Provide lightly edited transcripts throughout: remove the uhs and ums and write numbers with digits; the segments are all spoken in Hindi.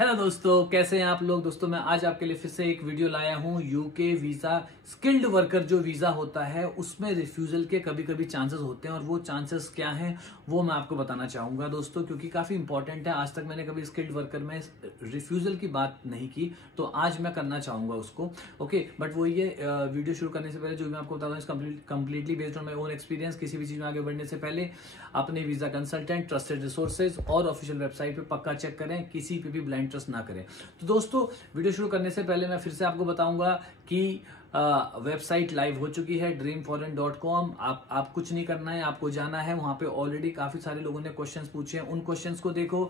हेलो दोस्तों, कैसे हैं आप लोग। दोस्तों मैं आज आपके लिए फिर से एक वीडियो लाया हूं। यूके वीजा स्किल्ड वर्कर जो वीजा होता है उसमें रिफ्यूजल के कभी कभी चांसेस होते हैं और वो चांसेस क्या हैं वो मैं आपको बताना चाहूंगा दोस्तों, क्योंकि काफी इंपॉर्टेंट है। आज तक मैंने कभी स्किल्ड वर्कर में रिफ्यूजल की बात नहीं की, तो आज मैं करना चाहूंगा उसको। ओके, बट वो ये वीडियो शुरू करने से पहले जो मैं आपको बता रहा हूँ completely based on my own experience. किसी भी चीज में आगे बढ़ने से पहले अपने वीजा कंसल्टेंट, ट्रस्टेड रिसोर्सेज और ऑफिशियल वेबसाइट पे पक्का चेक करें, किसी पे भी ब्लाइंड ट्रस्ट ना करें। तो दोस्तों वीडियो शुरू करने से पहले मैं फिर से आपको बताऊंगा कि वेबसाइट लाइव हो चुकी है dreamforeign.com। आप कुछ नहीं करना है, आपको जाना है वहां पे। ऑलरेडी काफी सारे लोगों ने क्वेश्चंस पूछे हैं, उन क्वेश्चंस को देखो।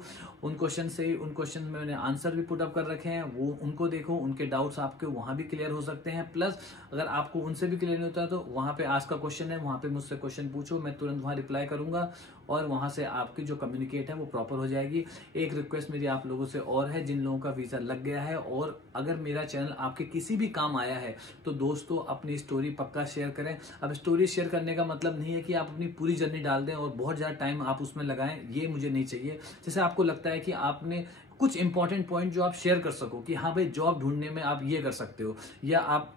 उन क्वेश्चन में मैंने आंसर भी पुट अप कर रखे हैं, वो उनको देखो। उनके डाउट्स आपके वहां भी क्लियर हो सकते हैं। प्लस अगर आपको उनसे भी क्लियर नहीं होता है तो वहां पे आज का क्वेश्चन है, वहां पे मुझसे क्वेश्चन पूछो, मैं तुरंत वहां रिप्लाई करूंगा और वहां से आपकी जो कम्युनिकेट है वो प्रॉपर हो जाएगी। एक रिक्वेस्ट मेरी आप लोगों से और है, जिन लोगों का वीजा लग गया है और अगर मेरा चैनल आपके किसी भी काम आया है तो दोस्तों अपनी स्टोरी पक्का शेयर करें। अब स्टोरी शेयर करने का मतलब नहीं है कि आप अपनी पूरी जर्नी डाल दें और बहुत ज्यादा टाइम आप उसमें लगाएं, ये मुझे नहीं चाहिए। जैसे आपको लगता है कि आपने कुछ इंपॉर्टेंट पॉइंट जो आप शेयर कर सको कि हाँ भाई जॉब ढूंढने में आप ये कर सकते हो, या आप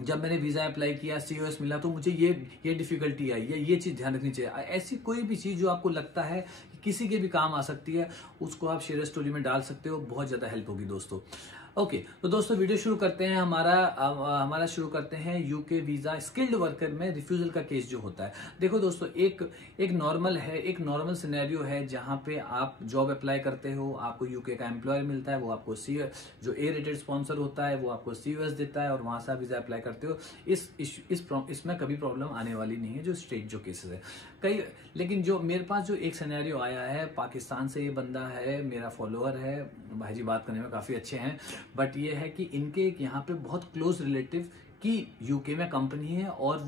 जब मैंने वीजा अप्लाई किया सीओएस मिला तो मुझे ये डिफिकल्टी आई, या ये चीज ध्यान रखनी चाहिए। ऐसी कोई भी चीज जो आपको लगता है कि किसी के भी काम आ सकती है, उसको आप शेयर स्टोरी में डाल सकते हो, बहुत ज्यादा हेल्प होगी दोस्तों। ओके, तो दोस्तों वीडियो शुरू करते हैं। हमारा शुरू करते हैं यूके वीजा स्किल्ड वर्कर में रिफ्यूजल का केस जो होता है। देखो दोस्तों, एक नॉर्मल सिनेरियो है जहां पे आप जॉब अप्लाई करते हो, आपको यूके का एम्प्लॉयर मिलता है, वो आपको जो ए रेटेड स्पॉन्सर होता है वो आपको सीयूएस देता है और वहां से आप वीजा अप्लाई करते हो। इसमें कभी प्रॉब्लम आने वाली नहीं है, जो स्टेट जो केसेस है। लेकिन जो मेरे पास जो एक सिनेरियो आया है, पाकिस्तान से ये बंदा है, मेरा फॉलोअर है, भाई जी बात करने में काफी अच्छे हैं, बट ये है कि इनके यहाँ पे बहुत क्लोज रिलेटिव की यूके में कंपनी है और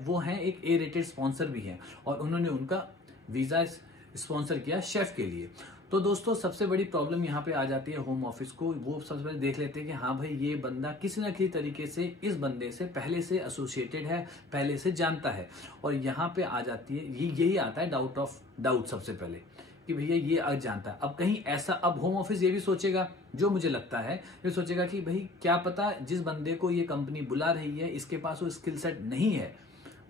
वो है एक ए रेटेड स्पॉन्सर भी है और उन्होंने उनका वीजा स्पॉन्सर किया शेफ के लिए। तो दोस्तों सबसे बड़ी प्रॉब्लम यहाँ पे आ जाती है होम ऑफिस को। वो सबसे पहले देख लेते हैं कि हाँ भाई ये बंदा किसी ना किसी तरीके से इस बंदे से पहले से एसोसिएटेड है, पहले से जानता है। और यहाँ पे आ जाती है यही आता है डाउट ऑफ डाउट सबसे पहले कि भैया ये आज जानता है। अब कहीं ऐसा, अब होम ऑफिस ये भी सोचेगा, जो मुझे लगता है ये सोचेगा कि भाई क्या पता जिस बंदे को ये कंपनी बुला रही है इसके पास वो स्किल सेट नहीं है,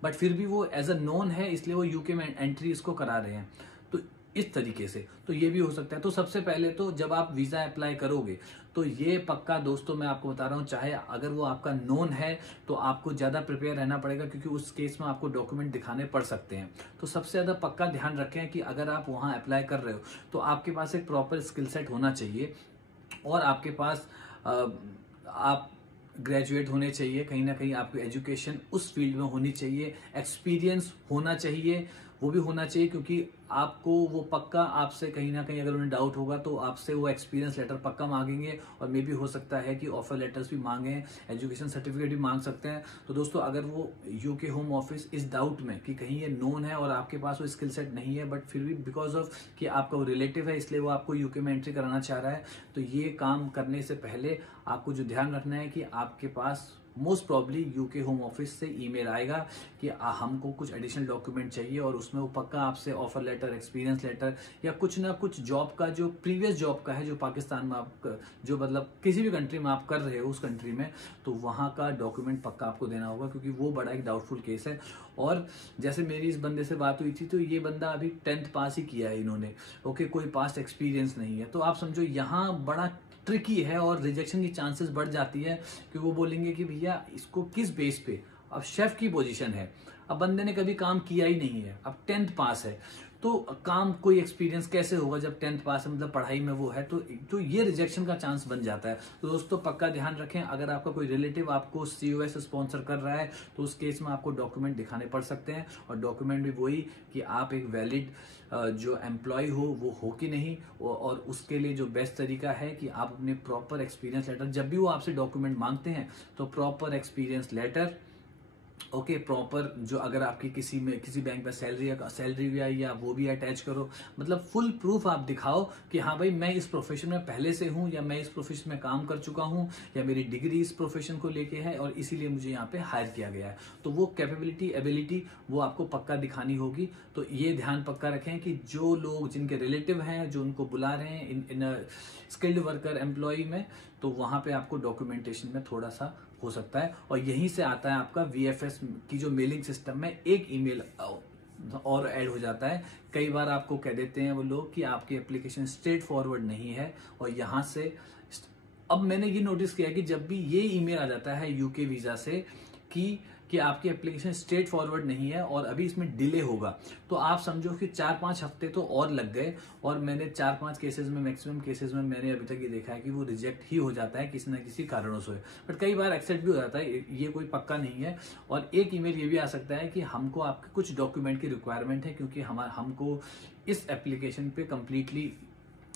बट फिर भी वो एज अ नोन है, इसलिए वो यूके में एंट्री इसको करा रहे हैं। तो इस तरीके से तो ये भी हो सकता है। तो सबसे पहले तो जब आप वीजा अप्लाई करोगे तो ये पक्का दोस्तों मैं आपको बता रहा हूं, चाहे अगर वो आपका नोन है तो आपको ज्यादा प्रिपेयर रहना पड़ेगा, क्योंकि उस केस में आपको डॉक्यूमेंट दिखाने पड़ सकते हैं। तो सबसे ज्यादा पक्का ध्यान रखें कि अगर आप वहां अप्लाई कर रहे हो तो आपके पास एक प्रॉपर स्किल सेट होना चाहिए और आपके पास आप ग्रेजुएट होने चाहिए, कहीं ना कहीं आपकी एजुकेशन उस फील्ड में होनी चाहिए, एक्सपीरियंस होना चाहिए, वो भी होना चाहिए, क्योंकि आपको वो पक्का आपसे कहीं ना कहीं अगर उन्हें डाउट होगा तो आपसे वो एक्सपीरियंस लेटर पक्का मांगेंगे और मे भी हो सकता है कि ऑफर लेटर्स भी मांगे, एजुकेशन सर्टिफिकेट भी मांग सकते हैं। तो दोस्तों अगर वो यूके होम ऑफिस इस डाउट में कि कहीं ये नोन है और आपके पास वो स्किल सेट नहीं है, बट फिर भी बिकॉज ऑफ कि आपका वो रिलेटिव है इसलिए वो आपको यूके में एंट्री कराना चाह रहा है, तो ये काम करने से पहले आपको जो ध्यान रखना है कि आपके पास most probably UK home office से ईमेल आएगा कि हमको कुछ एडिशनल डॉक्यूमेंट चाहिए और उसमें वो पक्का आपसे ऑफर लेटर, एक्सपीरियंस लेटर या कुछ ना कुछ जॉब का जो प्रीवियस जॉब का है, जो पाकिस्तान में आप जो मतलब किसी भी कंट्री में आप कर रहे हो उस कंट्री में, तो वहां का डॉक्यूमेंट पक्का आपको देना होगा, क्योंकि वो बड़ा एक डाउटफुल केस है। और जैसे मेरी इस बंदे से बात हुई थी तो ये बंदा अभी 10th पास ही किया है इन्होंने, ओके, कोई पास्ट एक्सपीरियंस नहीं है। तो आप समझो यहाँ बड़ा ट्रिकी है और रिजेक्शन की चांसेस बढ़ जाती है कि वो बोलेंगे कि भैया इसको किस बेस पे, अब शेफ की पोजीशन है, अब बंदे ने कभी काम किया ही नहीं है, अब 10th पास है, तो काम कोई एक्सपीरियंस कैसे होगा जब 10th पास है, मतलब पढ़ाई में वो है, तो ये रिजेक्शन का चांस बन जाता है। तो दोस्तों पक्का ध्यान रखें, अगर आपका कोई रिलेटिव आपको सीओएस स्पॉन्सर कर रहा है तो उस केस में आपको डॉक्यूमेंट दिखाने पड़ सकते हैं, और डॉक्यूमेंट भी वही कि आप एक वैलिड जो एम्प्लॉय हो वो हो कि नहीं, और उसके लिए जो बेस्ट तरीका है कि आप अपने प्रॉपर एक्सपीरियंस लेटर, जब भी वो आपसे डॉक्यूमेंट मांगते हैं तो proper experience letter, okay, proper जो अगर आपकी किसी बैंक में सैलरी भी आई या वो भी अटैच करो, मतलब फुल प्रूफ आप दिखाओ कि हाँ भाई मैं इस प्रोफेशन में पहले से हूँ, या मैं इस प्रोफेशन में काम कर चुका हूँ, या मेरी डिग्री इस प्रोफेशन को लेके है और इसीलिए मुझे यहाँ पे हायर किया गया है। तो वो कैपेबिलिटी, एबिलिटी वो आपको पक्का दिखानी होगी। तो ये ध्यान पक्का रखें कि जो लोग जिनके रिलेटिव हैं जो उनको बुला रहे हैं स्किल्ड वर्कर एम्प्लॉय में, तो वहां पे आपको डॉक्यूमेंटेशन में थोड़ा सा हो सकता है। और यहीं से आता है आपका VFS की जो मेलिंग सिस्टम में एक ईमेल और ऐड हो जाता है। कई बार आपको कह देते हैं वो लोग कि आपकी एप्लीकेशन स्ट्रेट फॉरवर्ड नहीं है, और यहां से अब मैंने ये नोटिस किया कि जब भी ये ईमेल आ जाता है यूके वीजा से कि आपकी एप्लीकेशन स्ट्रेट फॉरवर्ड नहीं है और अभी इसमें डिले होगा, तो आप समझो कि 4-5 हफ्ते तो और लग गए। और मैंने 4-5 केसेस में, मैक्सिमम केसेस में मैंने अभी तक ये देखा है कि वो रिजेक्ट ही हो जाता है किसी ना किसी कारणों से। बट कई बार एक्सेप्ट भी हो जाता है, ये कोई पक्का नहीं है। और एक ईमेल ये भी आ सकता है कि हमको आपके कुछ डॉक्यूमेंट की रिक्वायरमेंट है, क्योंकि हमको इस एप्लीकेशन पे कंप्लीटली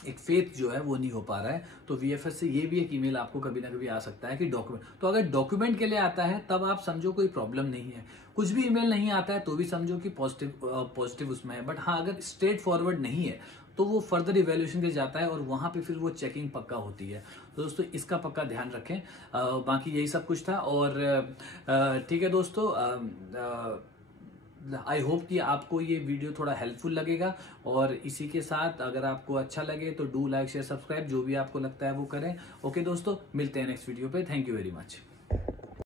एक फेथ जो है वो नहीं हो पा रहा है। तो VFS से ये भी एक ईमेल आपको कभी ना कभी आ सकता है कि डॉक्यूमेंट, तो अगर डॉक्यूमेंट के लिए आता है तब आप समझो कोई प्रॉब्लम नहीं है। कुछ भी ईमेल नहीं आता है तो भी समझो कि पॉजिटिव उसमें है। बट हाँ, अगर स्ट्रेट फॉरवर्ड नहीं है तो वो फर्दर इवेल्यूएशन के जाता है और वहां पे फिर वो चेकिंग पक्का होती है। तो दोस्तों इसका पक्का ध्यान रखें। बाकी यही सब कुछ था। और ठीक है दोस्तों, आई होप कि आपको ये वीडियो थोड़ा हेल्पफुल लगेगा। और इसी के साथ अगर आपको अच्छा लगे तो डू लाइक शेयर सब्सक्राइब, जो भी आपको लगता है वो करें। ओके दोस्तों, मिलते हैं नेक्स्ट वीडियो पे। Thank you very much.